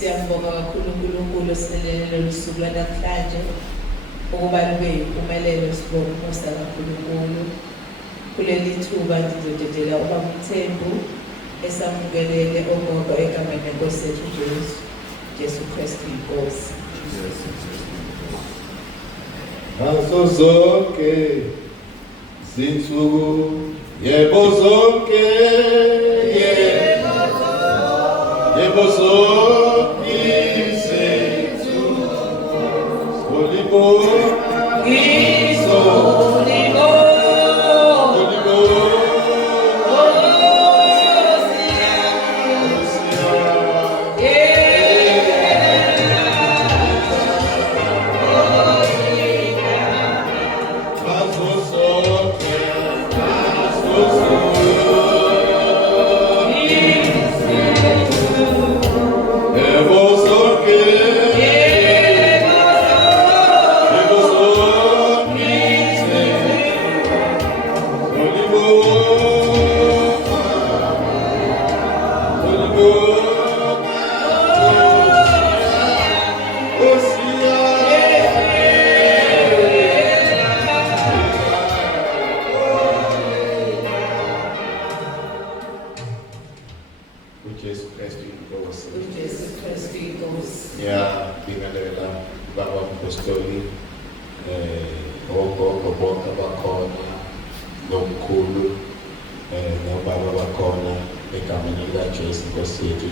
Siyabonga kakhulu uNkulunkulu osilelele lusuku lanamhlanje ukuba lube impumelelo sibonga umusa kaNkulunkulu kuleli thuba ngizodedela ubaba uMthembu esamukelele ogogo egameni lenkosi yethu Jesu Kristu inkosi. Ngaso zonke zinsuku yebo zonke yebo zonke zinsuku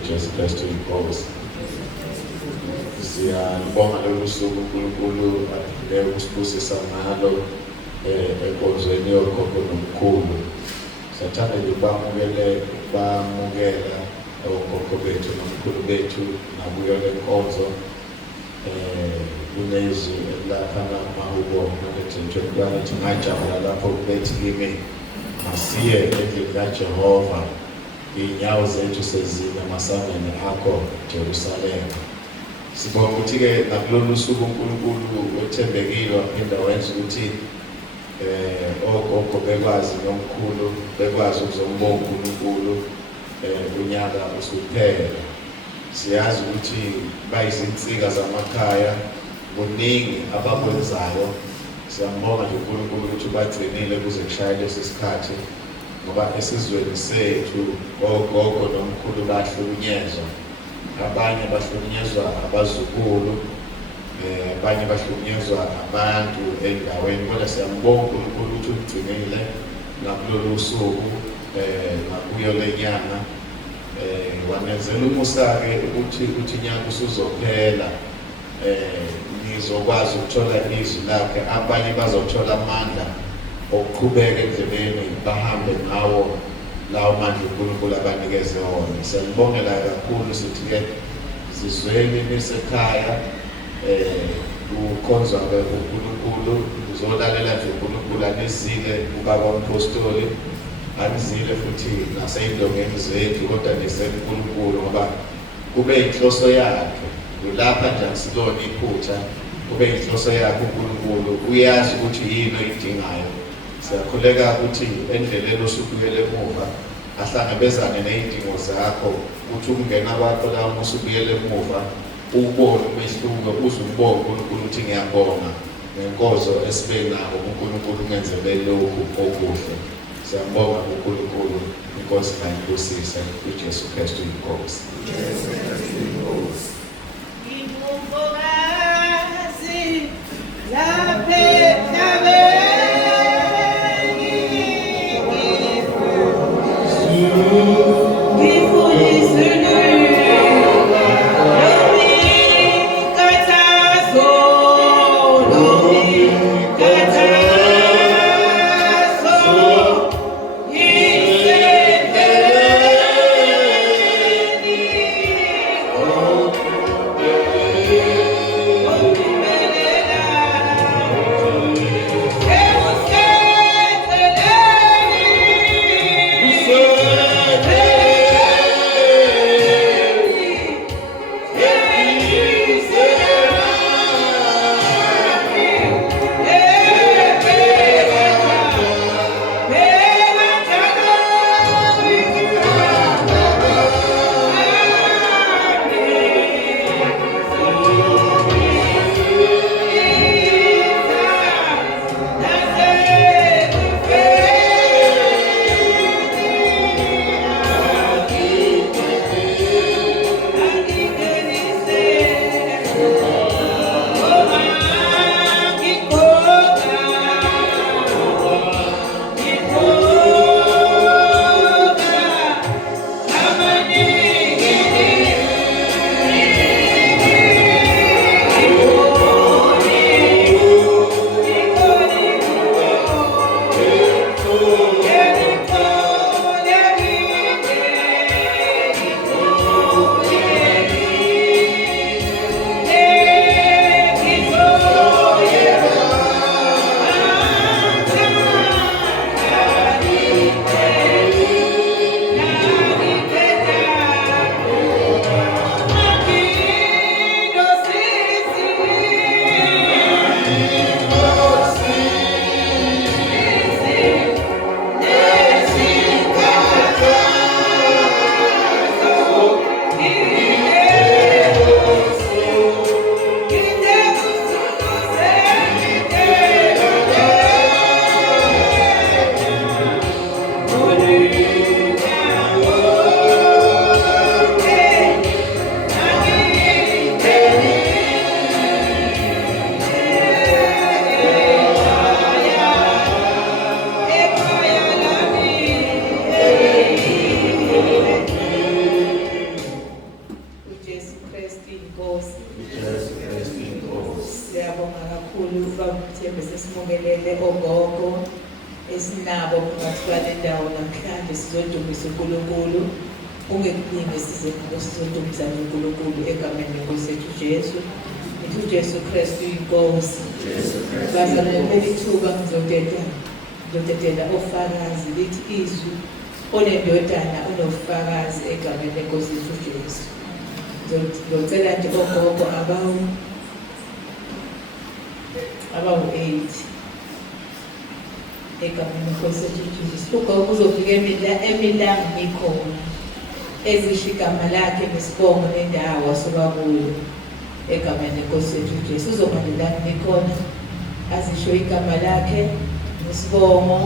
Jesu Kristu inkosi. Siyabonga lolu suku uNkulunkulu lelo kusibusisa ngalo enkonzweni yogogo nomkhulu. Sathanda bamukela ogogo bethu nomkhulu bethu nakuyo le nkonzo kunezwi lapha namahubo nalethi kwathi ngajabula lapho bethi kimi masiye endlini kaJehova inyawo zethu sezile masangweni akho Jerusalema. Sibonga ukuthi ke nakulolu suku uNkulunkulu wethembekile waphinda wenza ukuthi ogogo bekwazi nomkhulu bekwazi ukuzombonga uNkulunkulu unyaka usuphela. Siyazi ukuthi bayizinsika zamakhaya, kuningi abakwenzayo. Siyambonga nje uNkulunkulu ukuthi bagcinile kuze kushaye lesi sikhathi, ngoba esizweni sethu ogogo nomkhulu bahlukunyezwa. Abanye bahlukunyezwa abazukulu, abanye bahlukunyezwa abantu endaweni. Kodwa siyambonga uNkulunkulu ukuthi ugcinile nakulolu suku nakuyo le nyanga. Wamenzela umusa-ke ukuthi nyaka usuzophela, nizokwazi ukuthola izwi lakhe. Abanye bazothola amandla okuqhubeka endleleni bahambe ngawo lawo mandla uNkulunkulu abanikeze wona. Siyalibongela kakhulu sithi-ke zizweni nisekhaya, ukhonzwa-ke uNkulunkulu, uzolalela nje uNkulunkulu. Anizile ubaba umpostoli, anizile futhi nasey'ndongeni zethu, kodwa nisele uNkulunkulu ngoba kube inhloso yakhe. Kulapha nje asilona iphutha, kube inhloso yakhe uNkulunkulu, uyazi ukuthi yini oyidingayo. Siyakhuleka ukuthi endleleni osubuyele emuva ahlangabezane ney'dingo zakho, ukuthi ukungena kwakho la uma usubuyele emuva ubone umehluko, uze umbonge uNkulunkulu ukuthi ngiyabonga ngenkozo esibe nako uNkulunkulu ungenzele lokhu okuhle. Siyambonga uNkulunkulu, inkosi kayibusise uJesu Kristu inkosi. esinabo kungathiwa indawo namhlanje sizodumisa uNkulunkulu ungekuningi sizodumisa uNkulunkulu egameni lenkosi yethu Jesu. Ithi uJesu Kristu inkosi. Bazalwane leli thuba ngizodedela ofakazi lithi izwi onendodana unofakazi egameni lenkosi yethu Jesu. Ngicela nje ogogo abawu 8 egameni lenkosi yethu uJesu. Ugogo uzofika emilangeni khona ezisho igama lakhe nesibongo nendawo asuka kuyo egameni lenkosi yethu uJesu. Uzoma emilangeni khona azisho igama lakhe nesibongo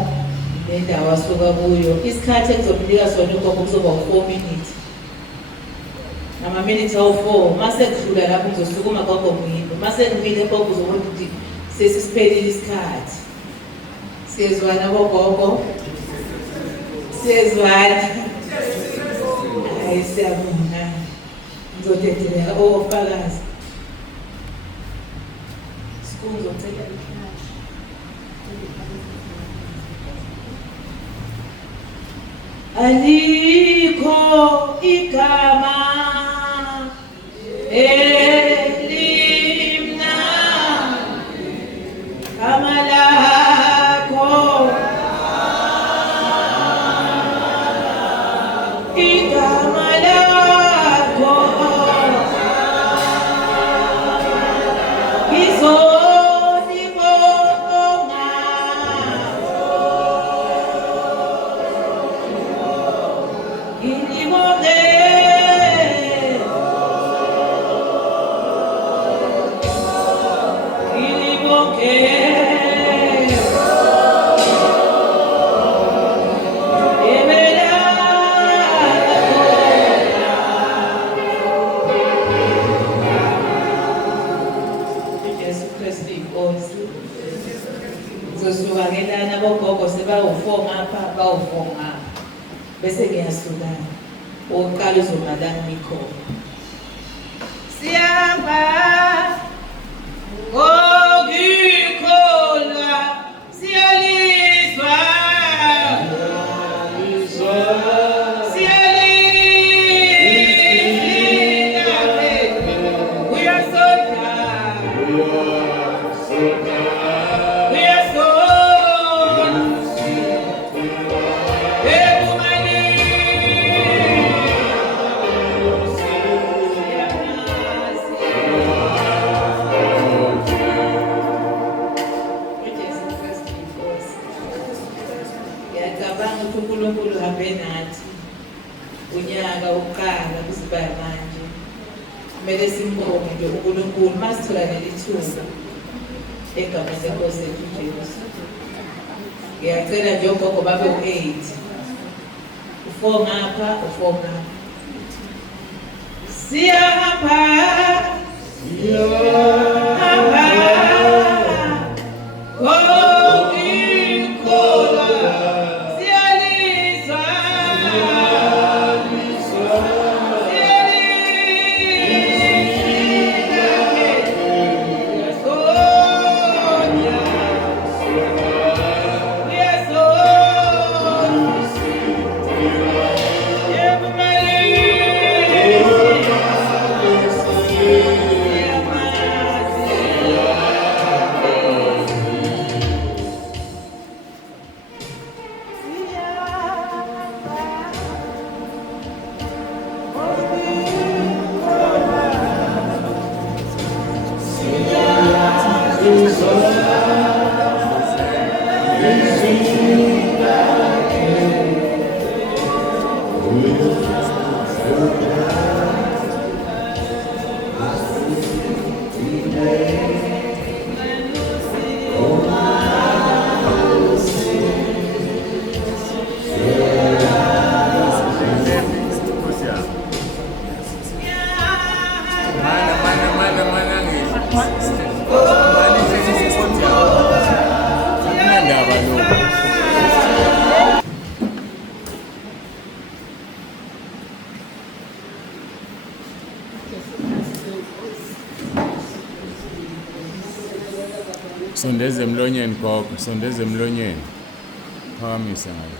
nendawo asuka kuyo. Isikhathi engizomnika sona ugogo kuzoba 4 minutes. Ama-minutes awu-4 mase kudlula lapho ngizosukuma gogo ngiyipho. Mase ngimile gogo uzobona ukuthi sesisiphelile isikhathi. Siyezwana bogogo? Siyezwana? Hayi siyabonga. Ngizodedela ofakazi. Ngizocela ikhadi. Alikho igama elimnandi kama lakho, igama lakho ngizolibonga. Ngilibonge Zosukangelana bogogo sebawu4 ngapha bawu4 ngapha bese ngiyasukana oqala uzomalana nikhona siyamba ngokukholwa siyalizwa uNkulunkulu hambe nathi unyaka oqala kuziba manje. Kumele simbonge nje uNkulunkulu masithola lelithuba egameni lenkosi yethu uJesu. Ngiyacela nje ogogo babe u8. U4 ngapha, u4 ngapha. Siyahamba. Siyahamba. Sondeza emlonyeni gogo, sondeza emlonyeni. Phakamisa ngayo.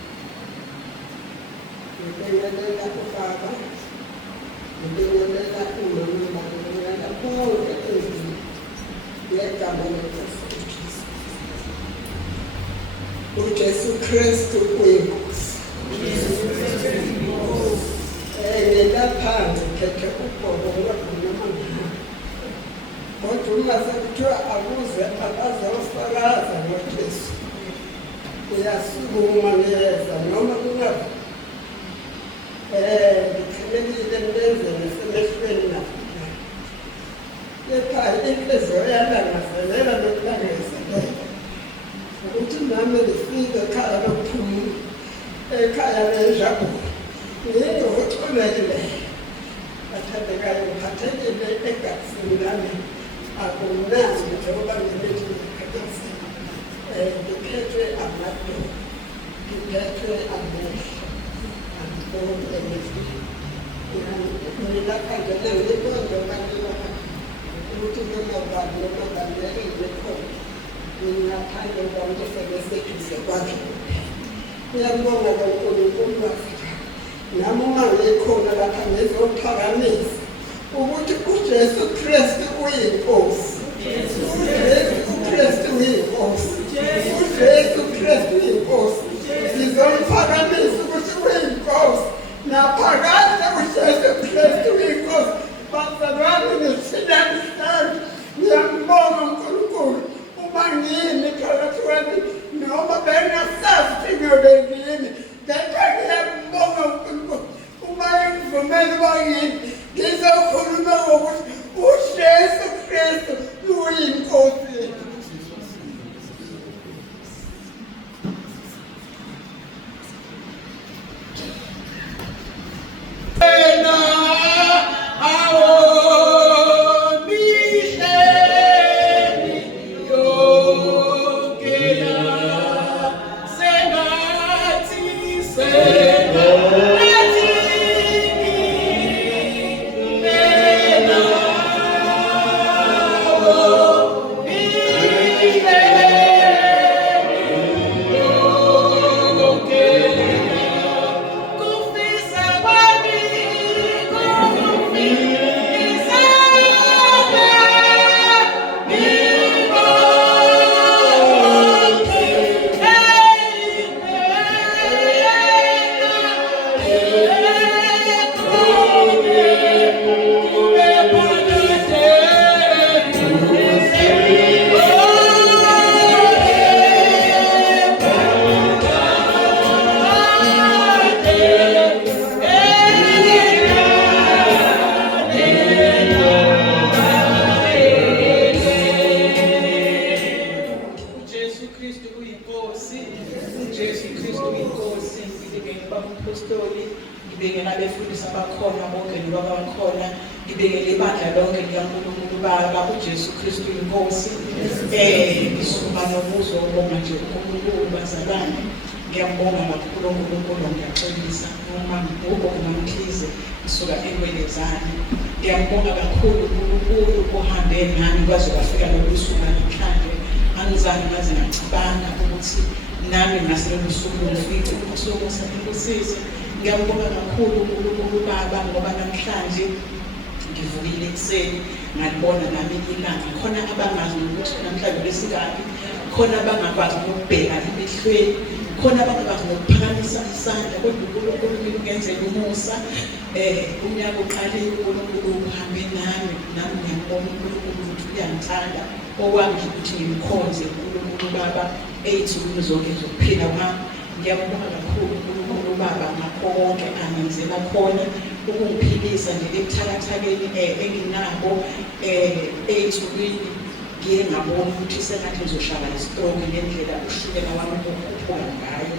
uJesu Kristu kwenkosi. Ngilaphansi khethe ugogo lwakhona. Kodwa uma sekuthiwa akuze abazofakaza ngoJesu. ngithelekile nenzele semehlweni nafuthi. Ekhaya inhliziyo yalangazelela nokulangazelela. Ukuthi nami ngifike ekhaya lokuphumula, ekhaya lenjabulo. Yinto othulekile. Bathandekayo ngiphathekile egazini lami. Akumnandi njengoba ngilithi ngiphathekile. Ngiphethwe amado, ngiphethwe amehlo, angiboni emehlweni. Ngilapha nje ngibonge kakhulu ukuthi noma ngani noma ngangeke ngibe khona. Ngingaphandle konke sebeseduze kwakhe. Ngiyabonga kaNkulunkulu wafika. Nami uma ngikhona lapha ngizophakamisa ukuthi uJesu Kristu uyinkosi. uJesu Kristu uyinkosi. uJesu Kristu uyinkosi. Ngizophakamisa ukuthi uyinkosi. Naphakade uJesu Kristu uyinkosi. Bazalwane ngisinamhlanje ngiyambonga uNkulunkulu. Uma ngiyini phakathi kwami noma bengasazi ngiyobengiyini, kepha ngiyambonga uNkulunkulu. Uma engivumela uba yini ngizokhuluma ngokuthi uJesu Kristu uyinkosi yethu. Ngiyambonga kakhulu uNkulunkulu, ngiyaxolisa noma ngibhubho ngimamkhize isuka ekwelezane. Ngiyambonga kakhulu uNkulunkulu uhambe nami kwaze kwafika lolu suku namhlanje. Angizange ngaze ngacabanga ukuthi nami ngaselolu suku ngifike ukusokosa inkosi. Ngiyambonga kakhulu uNkulunkulu Baba ngoba namhlanje ngivukile ekuseni ngalibona nami ilanga. Khona abangazi ukuthi namhlanje lesikhathi, khona abangakwazi ukubheka emehlweni, khona abangakwazi ukuphakamisa isandla, kodwa uNkulunkulu ngenzela umusa. Unyaka uqalile uNkulunkulu uhambe nami ngiyambona uNkulunkulu ukuthi uyangithanda, okwami ukuthi ngimkhonze uNkulunkulu Baba ey'nsukwini zonke zokuphila kwami. Ngiyambonga kakhulu uNkulunkulu Baba ngakho konke angenzela khona, ukungiphilisa nje ebuthakathakeni enginabo ey'nsukwini. Ngiye ngabona ukuthi sengathi ngizoshaya isitoki ngendlela ushukela wami okhuphuka ngayo.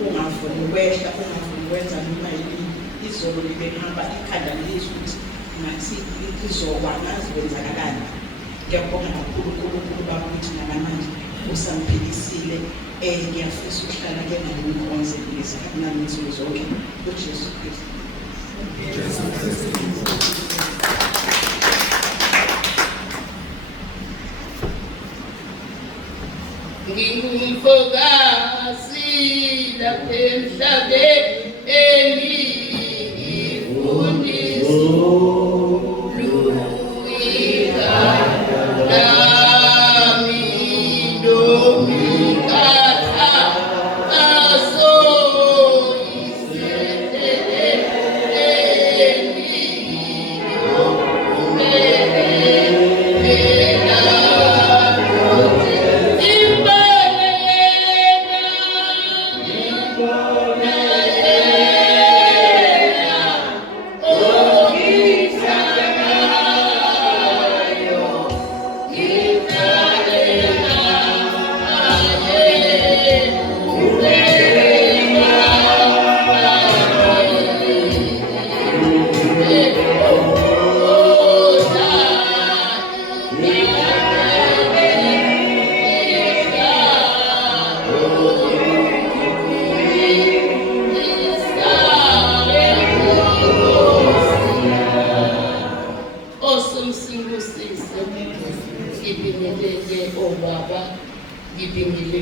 Ungavumi ukwehla, ungavumi ukwenza noma yini. Izolo libe ngihamba ikhanda lizwe ukuthi ngathi izokwa ngazi kwenzakalani. Ngiyabonga kakhulu uNkulunkulu Baba ukuthi namanje usangiphilisile. Ngiyafisa ukuhlala-ke ngimkhonze ngesikhathi nami insuku zonke uJesu Kristu. Ngingumfokazi lapha emhlabeni,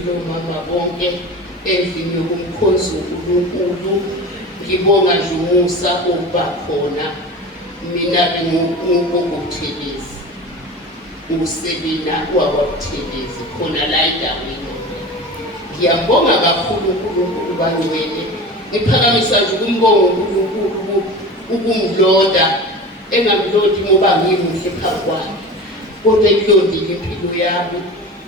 impilo mama bonke endlini yokumkhonza uNkulunkulu. Ngibonga nje umusa oba khona. Mina benguButhelezi, uSebina wabaButhelezi khona la endaweni. Ngiyambonga kakhulu uNkulunkulu bangcwele. Ngiphakamisa nje ukumbonga uNkulunkulu ukumloda, engamlodi ngoba ngimuhle phambi kwakhe, kodwa ekulondile impilo yami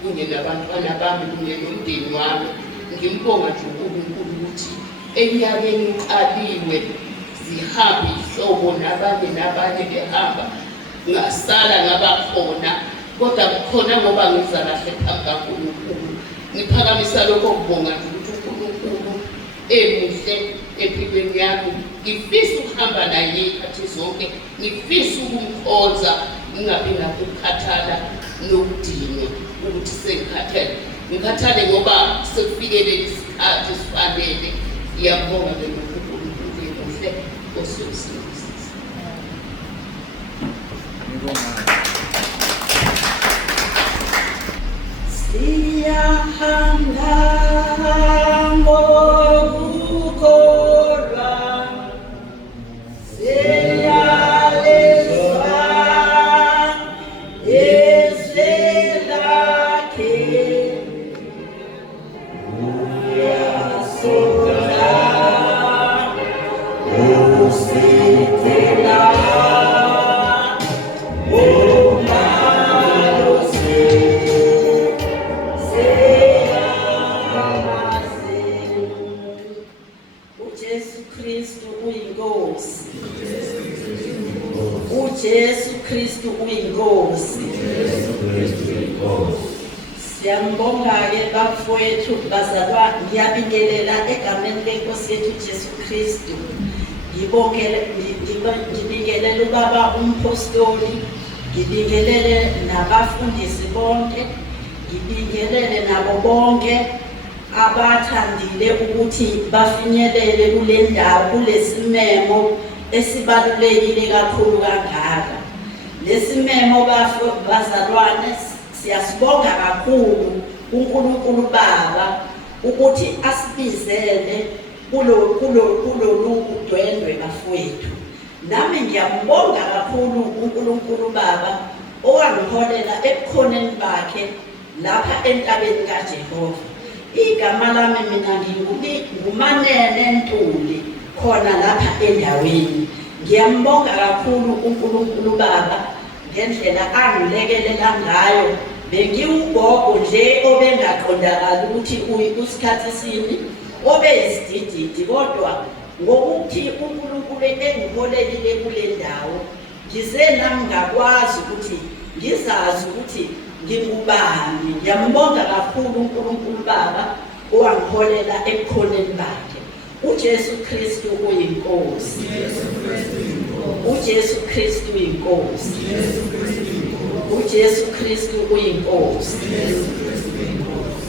kunye nabantwana bami kunye nomndeni wami. Ngimbonga nje uNkulunkulu ukuthi enyakeni uqaliwe zihambe ihlobo nabanye behamba, ngasala ngabakhona, kodwa kukhona ngoba ngiza kahle phambi kaNkulunkulu. Ngiphakamisa lokho kubonga nje ukuthi uNkulunkulu emuhle empilweni yami. Ngifisa ukuhamba naye izikhathi zonke, ngifisa ukumkhonza, ngingabi nakukhathala nokudinwa ukuthi sengikhathele. Ngikhathale ngoba sekufikele isikhathi esifanele. Ngiyabonga ke uNkulunkulu emuhle osebenzisa. Siyahamba ngokukholwa, siyalezwa izwi lakhe, uyasola usithela uJesu Kristu uyinkosi. Siyambonga-ke bafowethu bazalwane, ngiyabingelela egameni lenkosi yethu Jesu Kristu. Ngibingelele ubaba umpostoli, ngibingelele nabafundisi bonke, ngibingelele nabo bonke abathandile ukuthi bafinyelele kule ndawo, kulesimemo esibalulekile kakhulu kangaka. Lesimemo bazalwane siyasibonga kakhulu uNkulunkulu Baba ukuthi asibizele kulolu dwendwe bafowethu. Nami ngiyambonga kakhulu uNkulunkulu Baba owangiholela ebukhoneni bakhe lapha entabeni kaJehova. Igama lami mina nguManene Ntuli khona lapha endaweni. Ngiyambonga kakhulu uNkulunkulu Baba ngendlela angilekelela ngayo. Bengiwugogo nje obengaqondakala ukuthi usikhathi sini obeyisidididi, kodwa ngokuthi uNkulunkulu engiholelile kule ndawo, ngize nami ngakwazi ukuthi ngizazi ukuthi ngingubani. Ngiyambonga kakhulu uNkulunkulu Baba owangiholela ebukhoneni bakhe. uJesu Kristu uyinkosi. uJesu Kristu uyinkosi. uJesu Kristu uyinkosi.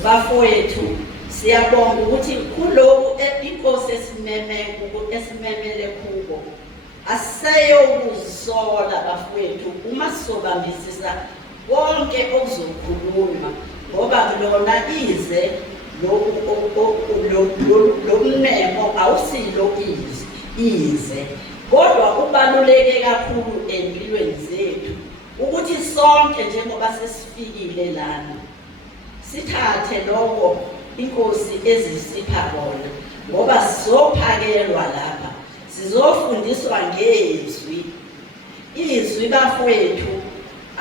Bafowethu siyabonga ukuthi kuloku inkosi esimemele kubo aseyokuzisola bafowethu uma sizobambisisa konke okuzokhuluma, ngoba kulona ize lomnemo awusilo ize, kodwa kubaluleke kakhulu empilweni zethu ukuthi sonke njengoba sesifikile lana sithathe lokho inkosi ezisipha kona, ngoba sizophakelwa lapha, sizofundiswa ngezwi. Izwi bafowethu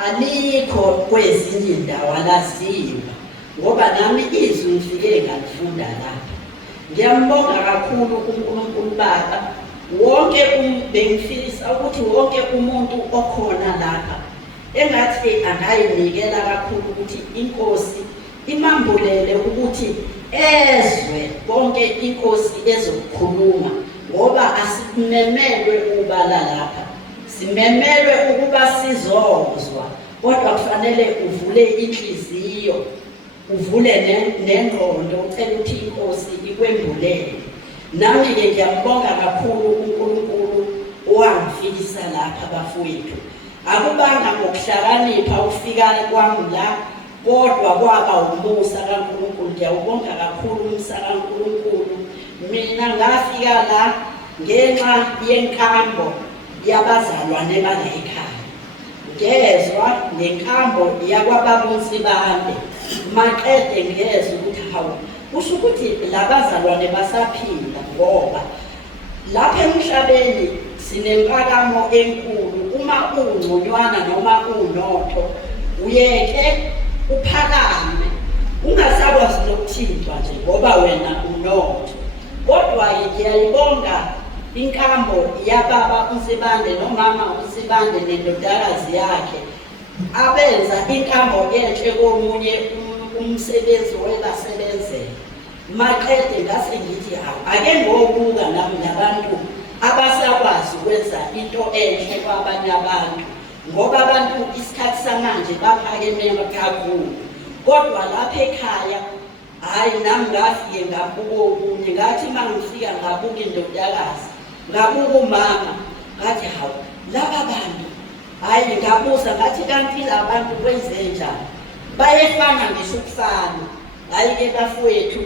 alikho kwezinye indawo, alaziwa, ngoba nami izwi ngifike ngalifunda lapha. Ngiyambonga kakhulu uNkulunkulu Baba. Wonke bengifisa ukuthi wonke umuntu okhona lapha engathi angayinikela kakhulu ukuthi inkosi imambulele ukuthi ezwe konke inkosi ezokukhuluma, ngoba asimemelwe ukubala lapha, simemelwe ukuba sizozwa, kodwa kufanele uvule inhliziyo, uvule nengqondo, ucela ukuthi inkosi ikwembulele. Nami-ke ngiyambonga kakhulu uNkulunkulu owangifikisa lapha bafowethu. Akubanga ngokuhlakanipha ukufika kwami la, kodwa kwaba umusa kaNkulunkulu. Ngiyawubonga kakhulu umusa kaNkulunkulu. Mina ngafika la ngenxa yenkambo yabazalwane bala ekhaya, ngezwa nenkambo yakwababa uNsibande. Maqede ngezwe ukuthi hawu, kusho ukuthi labazalwane basaphila, ngoba lapha emhlabeni sinempakamo enkulu. Uma ungconywana noma unotho, uyeke uphakame, ungasakwazi nokuthintwa nje ngoba wena unotho. Kodwa-ke ngiyayibonga inkambo yababa uNsibande nomama uNsibande nendodakazi yakhe, abenza inkambo enhle komunye umsebenzi webasebenzela. Maqede ngase ngithi hawu, ake ngobuka nami nabantu abasakwazi ukwenza into enhle kwabanye abantu, ngoba abantu isikhathi samanje baphakeme kakhulu. Kodwa lapha ekhaya, hayi, nami ngafike ngabuka okunye. Ngathi uma ngifika ngabuka indodakazi, ngabuka umama, ngathi hawu, laba bantu, hayi, ngabuza ngathi kanti labantu kwenzenjani, bayefana ngisho ukufana. Hayi-ke bafowethu,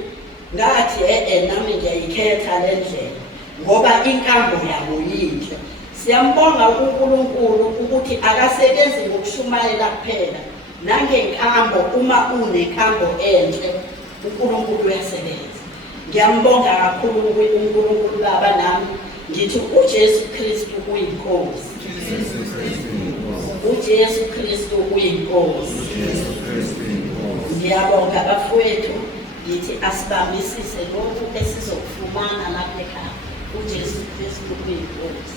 ngathi nami ngiyayikhetha le ndlela ngoba inkambo yabo yinhle. Siyambonga uNkulunkulu ukuthi akasebenzi ngokushumayela kuphela, nangenkambo. Uma unenkambo enhle, uNkulunkulu uyasebenza. Ngiyambonga kakhulu uNkulunkulu baba, nami ngithi uJesu Kristu uyinkosi. uJesu Kristu uyinkosi. Ngiyabonga bafowethu, ngithi asibambisise lokhu esizokufumana lapha ekhaya. uJesu Kristu uyinkosi.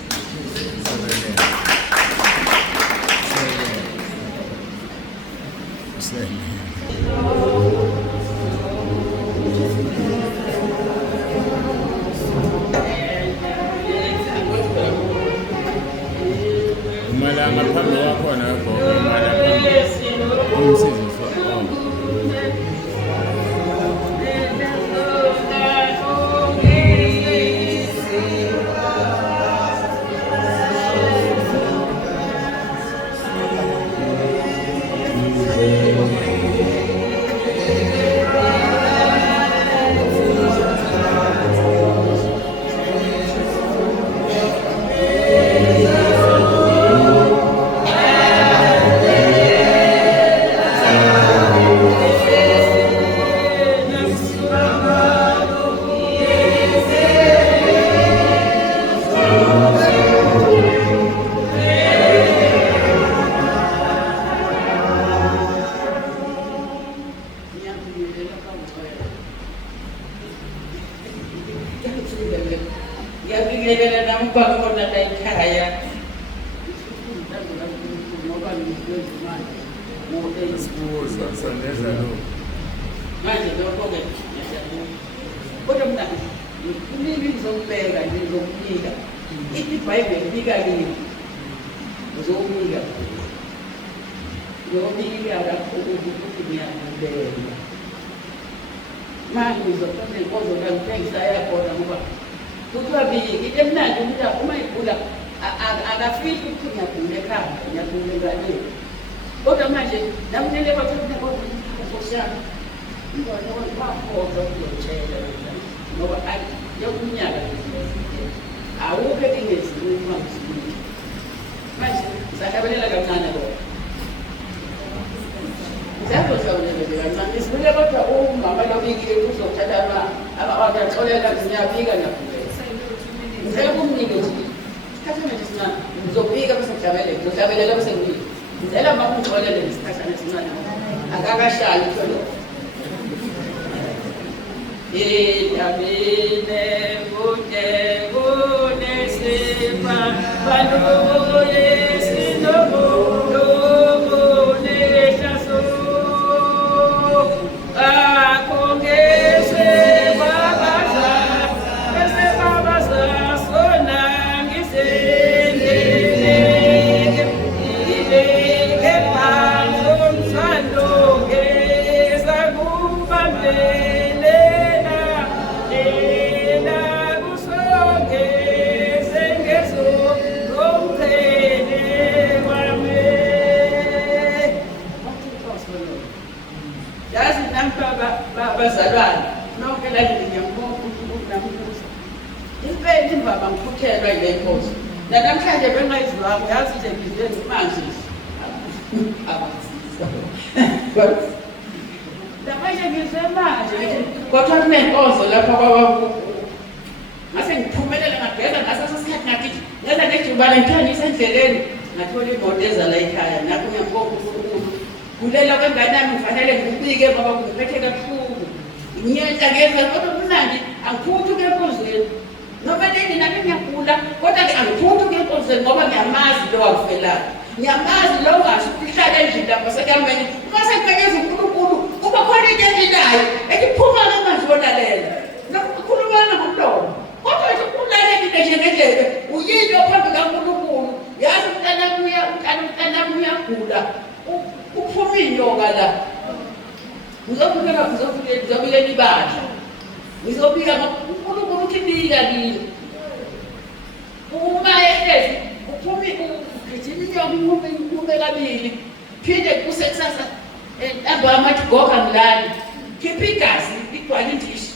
Umalanga phambi wakhona gogo, umalanga umsizi ngiyabingelela nami bakhona la ekhaya. Manje lokho-ke kodwa mina kuningi ngizokubeka nje, ngizokubika. Ithi iBhayibheli bika kimi, ngizokubika. Ngiyobika kakhulu ukuthi ngiyakubeka. Manje ngizokwenza inkonzo kangithengisa yakhona ngoba kuthiwa biki into emnandi ukuthi uma igula akafiki ukuthi ngiyagula ekhaya, ngiyagula enganeni. Kodwa manje namnele bathina kodwa Nkosi yami, ngibona bakhoza ukuzotshela ngoba yokunyaka awukho engezini uma ngizibika. Manje ngisahlabelela kancane kodwa. Ngisazohlabelela kancane. Ngizibile kodwa umama lobikile uzothatha abantu axolela ngiyabika nakulela. Ngicela kumnike nje isikhathana nje sincane, ngizobika bese ngizohlabelela bese ngibika. Ngicela bakungixolele isikhathana sincane, akakashali khona. Yamine kude kunesipha baluye sinobulo buneshaso akongese babaza ese babaza sona ngisendele ileke phansi umthando ngeza kubambele. Amen. Namhlanje bengayizwanga yazi nje ngizenze manje. Abasiza. Namanje ngizwe manje kodwa kunenkonzo lapha kwabaku. Mase ngiphumelela ngageza ngaso sesikhathi ngathi ngeza ngejubane ngithangisa endleleni ngathola imoto eza la ekhaya nakho ngiyambonga uNkulunkulu. Kulela kwengane yami kufanele ngibike ngoba ngiphethe kabuhlungu. Ngiyenza ngeza kodwa kumnandi angiphuthi enkonzweni. Noma nini nami ngiyagula kodwa ke angiphuthi enkonzweni ngoba ngiyamazi lo wakufelayo. Ngiyamazi lo ngasho ukuhlala endlini lapho sekamene. Mase ngibekeza uNkulunkulu kuba khona into engilayo ekiphuma ngamazwi onalela. Nokukhuluma ngomlomo. Kodwa nje ulalelile nje ngendlebe uyini ophambi kaNkulunkulu. Yazi umntana uyagula. Uphuma inyoka la. Ngizobika ibandla. Ngizobika uNkulunkulu ukibika kini. Uma ehlezi uphuma igijima inyoka inqume kabili. Phinde kusekusasa abamathi goga ngilani. Khipha igazi igcwala indishi.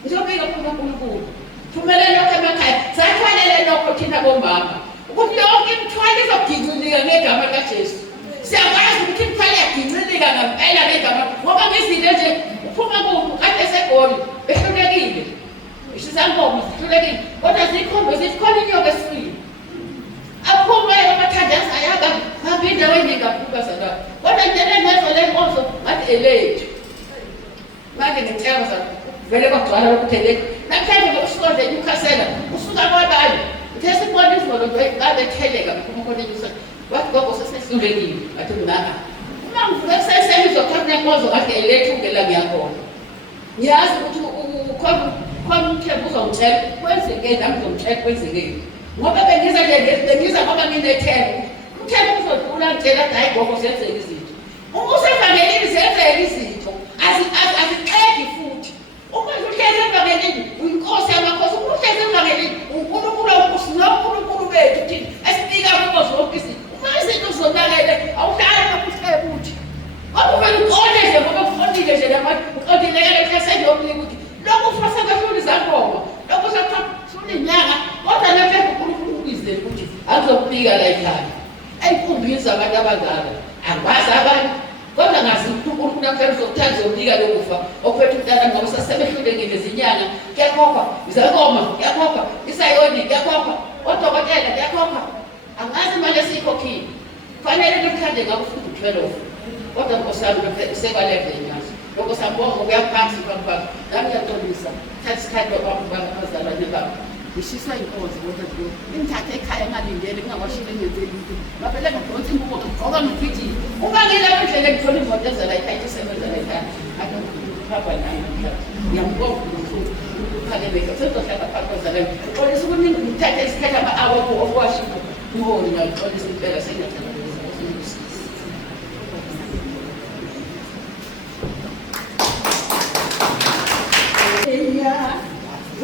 Ngizobika uNkulunkulu. Phumelela lokho emakhaya. Sathwalele lokho thina bomama. Ukuthi yonke imithwalo izogingqilika ngegama kaJesu. Siyakwazi ukuthi imithwalo yagingqilika ngempela ngegama ngoba ngezinto nje uphuma kumuntu kade esegoli behlulekile. Isizangomo sihlulekile. Kodwa zikhombe zikhona inyoka esifile. Aphuma amathandaza ayaba hamba endaweni engaphuka sana. Kodwa ngene ngazo le nkonzo ngathi elethu. Manje ngicela sana vele kwagcwala ukuthi elethu. Namhlanje ngokusuka nje ukhasela usuka kwabani. Ngese kubona izolo ngabe theleka phuma khona enyusa. Wathi gogo sesehlulekile. Athi ngaka. Uma ngivule sesemi zokhona inkonzo ngathi elethu ngela ngiyakhona. Ngiyazi ukuthi ukhona umthembu uzongitshela kwenzeke nami ngizomtshela kwenzeke. Ngoba bengiza ngoba nginethemba. Umthembu uzodlula ngitshela hayi gogo senzeke izinto. Uma usevangelini senzeke izinto. Azixeki futhi. Uma uhlezi evangelini uyinkosi yamakhosi. Uma uhlezi evangelini uNkulunkulu uNkulunkulu bethu thina esibika kubo zonke izinto. Uma izinto zonakele awuhlali nokuhleba uthi. Ngoba vele uqonde nje ngoba ufundile nje namanje uqondelekele ekhaseni yomlimi ukuthi lokhu ufasa kahluli zangoma. Lokhu usaqhubula inyanga kodwa lapha uNkulunkulu ubizele ukuthi azokubika la ekhaya. Ayikhumbisa abantu abadala. Akwazi abantu kodwa ngazi uNkulunkulu namhlanje uzokuthanda uzobika lokufa ophethe umntana ngoba sasebehlulekile izinyanga. Kuyakhokha izangoma kuyakhokha isayoni kuyakhokha odokotela kuyakhokha. Angazi imali esiyikhokhile. Kufanele namhlanje ngakufunda 12 kodwa nkosami usekwalevel nazo. Lokho sambonga kuyaphansi phambi nami ngiyatolisa thatha isikhathi babazalwane babo. Ngishisa inkonzo kodwa nje ngithathe ekhaya ngalindele ngingawashile ngenzeli into. Mabele ngidonsa ingubo ngigqoka ngiphithile. Uma ngilapha endleleni ngithola imoto ezala ekhaya isebenza la ekhaya. Athi papa nayi ngiyambonga uNkulunkulu. Ukhangele sezohlala phansi bazalwane. Uxolisa ukuningi ngithathe isikhathi ama-hour okuwashisa. Ngoni ngixolisa impela sengiyathanda.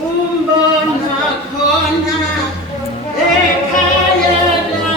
Umbona khona ekhaya lakhe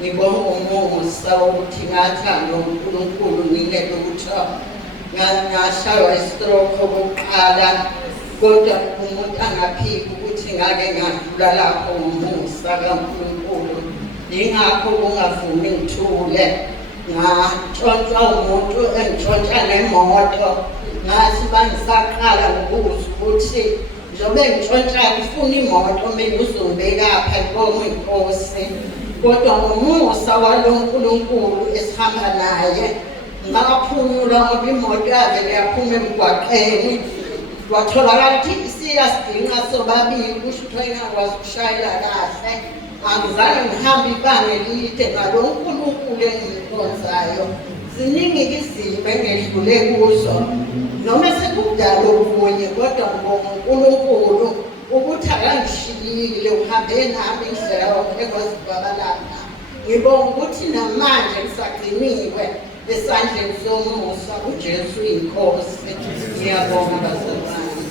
ngibonga umusa ukuthi ngathanda uNkulunkulu ngingeke ukuthi ngashaywa istroke okokuqala kodwa umuntu angaphiki ukuthi ngake ngadlula lapho umusa kaNkulunkulu. Yingakho kungavumi ngithule ngatshontshwa umuntu engitshontsha nemoto ngathi bangisaqala ngokuzwa ukuthi njobe ngitshontsha ngifuna imoto mina uzongibekapha ngibonge inkosi kodwa ngomusa walo nkulunkulu esihamba naye ngakaphumula ngoba imoto yavele yaphuma emgwaqeni watholakala ukuthi siyasidinqa sobabili kusho ukuthi wayengakwazi ukushayela kahle angizange ngihambe ibanga elide ngalo nkulunkulu engimkhonzayo ziningi izimo engedlule kuzo noma sekudala okunye kodwa ngibonga uNkulunkulu ukuthi akangishiyile uhambe nami indlela yakhe kwazibabalapha ngibonga ukuthi namanje ngisagciniwe esandleni somusa uJesu inkosi ngiyabonga bazalwane.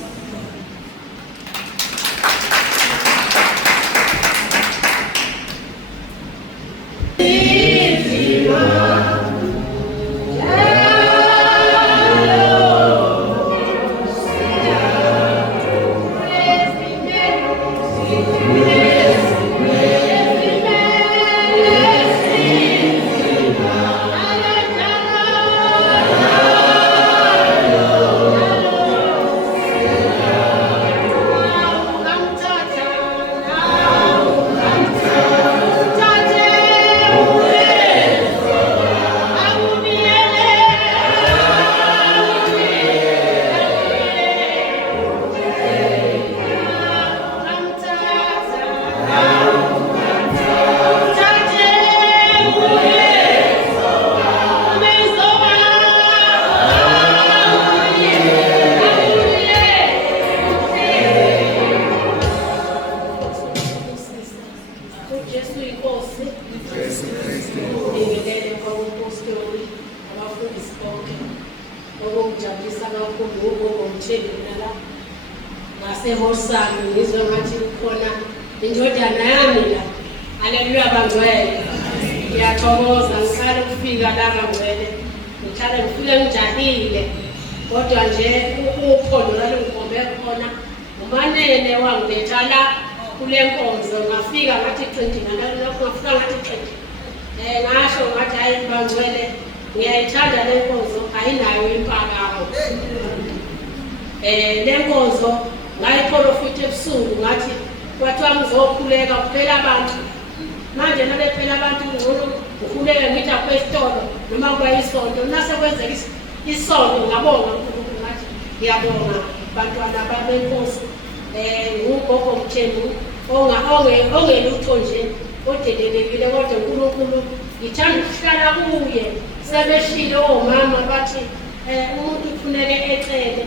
Ongelutho nje odelelekile kodwa uNkulunkulu ngithanda ukuhlala kuye sebeshilo omama bathi umuntu kufuneke ecele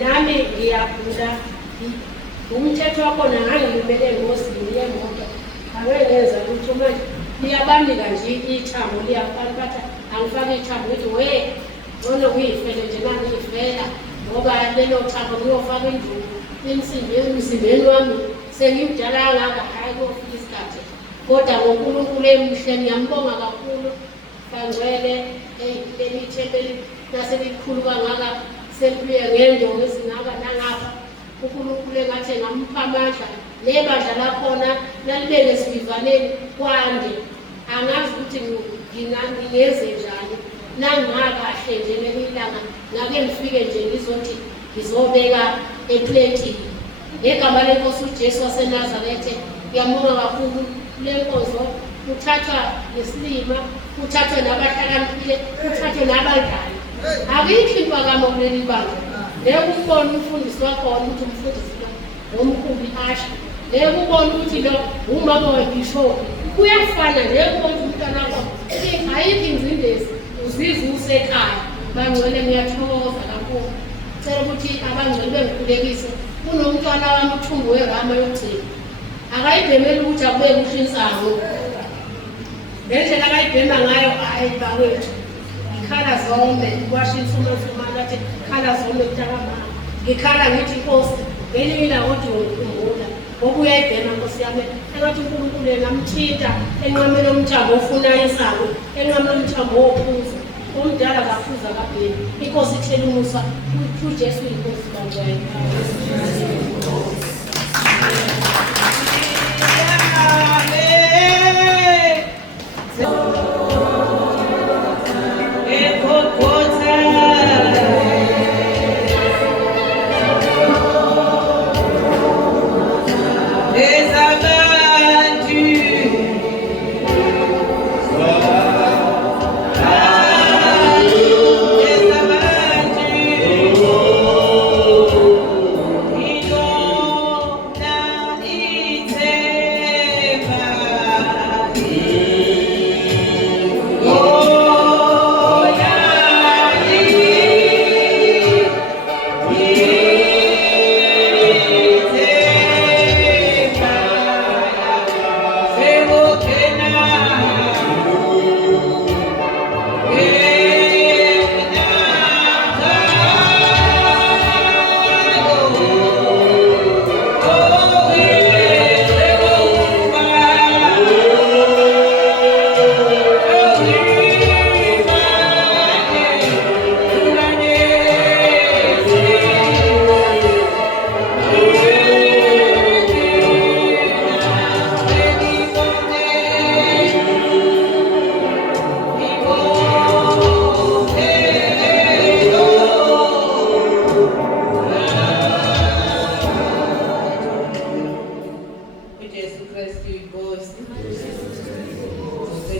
nami ngiyagula umthetho wakho nangangilibele ngosini yemoto angenza ukuthi manje liyabanika nje ithambo liyafana bathi angifake ithambo ukuthi we ngcono kuyifele nje nami ngifela ngoba lelo thambo ngiyofaka induku emzimbeni wami sengimdala kangaka hayi kofika isikhathi kodwa ngoNkulunkulu emuhle ngiyambonga kakhulu kangcwele lemithembeli naselikhulu kangaka selibuye ngendongo ezingaka nangapha uNkulunkulu engathi ngamupha amandla nebandla lakhona lalibeke sivivaneni kwande angazi ukuthi ngingeze njani nangakahle nje lelilanga ngake ngifike nje ngizothi ngizobeka epletini ngegama lenkosi uJesu waseNazarethe ngiyambonga kakhulu lenkonzo uthathwa ngesilima uthathwe nabahlakaniphile uthathwe nabadala akikho into akama kuleli banga lekubona umfundisi wakhona ukuthi umfundisi omkhulu asho lekubona ukuthi lo umama webishophu kuyafana lekubona umntwana wakho ayikho ingcindezi uzizwe usekhaya bangcwele ngiyathokoza kakhulu cela ukuthi abangcwele bengikhulekise kunomntwana wami uthumbu werama yokugcina akayibhemeli ukuthi akube kuhle insango ngendlela akayibhema ngayo hayi bawethu ngikhala zonke kwashisa uMthumane athi khala zonke kutakama ngikhala ngithi Nkosi ngelinye ilanga kodwa ngikhumbula ngoba uyayibhema Nkosi yami engathi uNkulunkulu engamthinta enqamela umthambo ofuna isango enqamela umthambo ophuza omdala kaphuza kabheni inkosi ithela umusa uJesu inkosi kanjani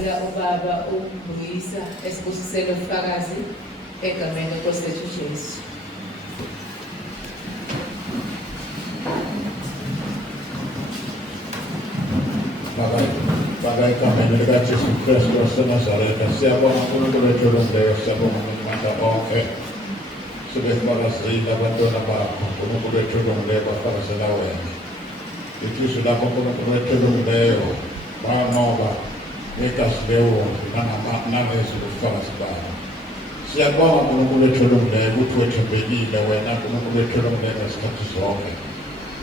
ngicela ubaba uMbuyisa esibusisele ubufakazi egameni lenkosi yethu Jesu. Pada egameni likaJesu Kristu waseNazaretha, siyabonga uNkulunkulu wethu olungileyo, siyabonga uMandla onke. Sibesibalasile abantwana bakho, uNkulunkulu wethu olungileyo bafakazela wena. Ilizwi lakho uNkulunkulu wethu olungileyo banqoba negazi lewundlu nangezwi lobufakazi babo. Siyabonga uNkulunkulu wethu olungileyo ukuthi wethembekile wena uNkulunkulu wethu olungileyo ngezikhathi zonke.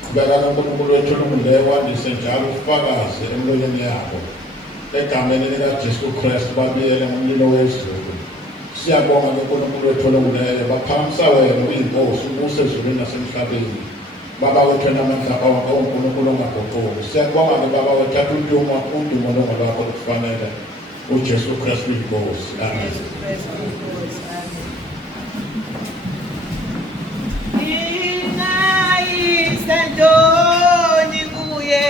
Qhubekana uNkulunkulu wethu olungileyo wandise njalo ubufakazi emlonyeni yabo. Egameni likaJesu Kristu babiyele ngomlilo wezulu. Siyabonga uNkulunkulu wethu olungileyo baphakamisa wena uyinkosi ubuse ezulwini nasemhlabeni. Baba wethu namandla onke uNkulunkulu ongaguquki. Siyabonga Baba wethu udumo lwakho lufanele uJesu Kristu inkosi. Amen. Santoni kuye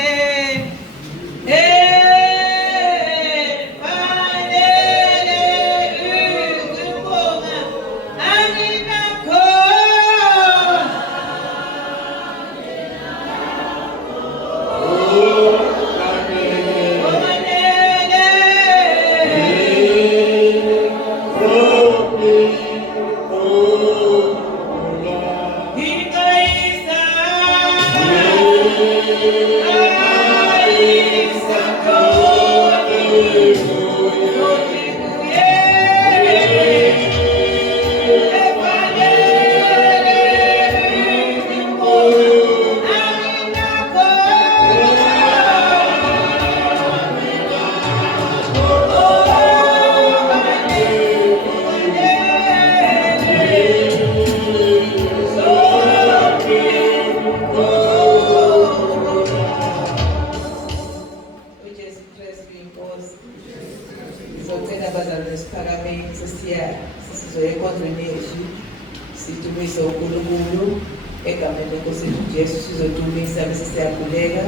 sidumise uNkulunkulu egameni lenkosi yethu Jesu, sizodumisa bese siyakhuleka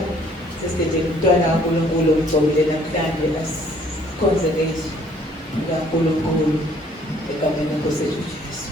sesidedele umntwana kaNkulunkulu omgcobile namhlanje asikhonze ngezwi likaNkulunkulu egameni lenkosi yethu Jesu.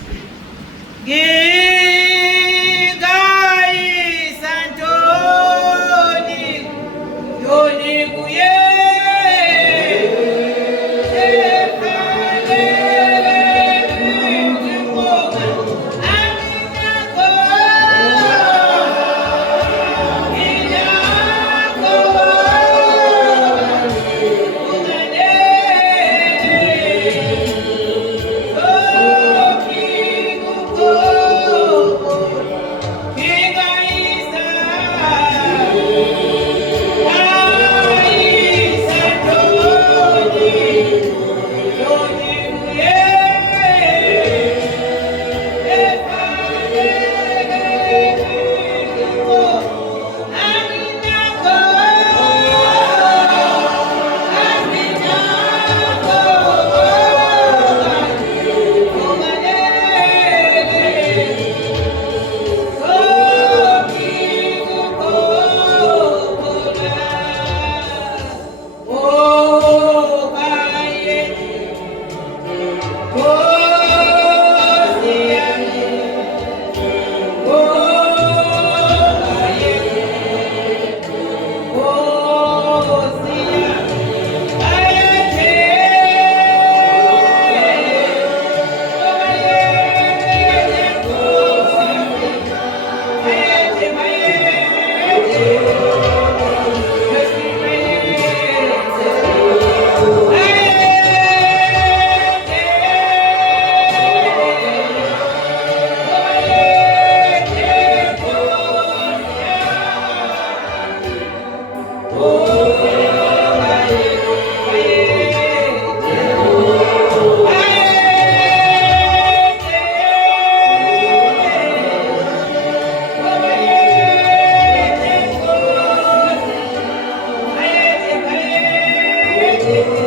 Thank you.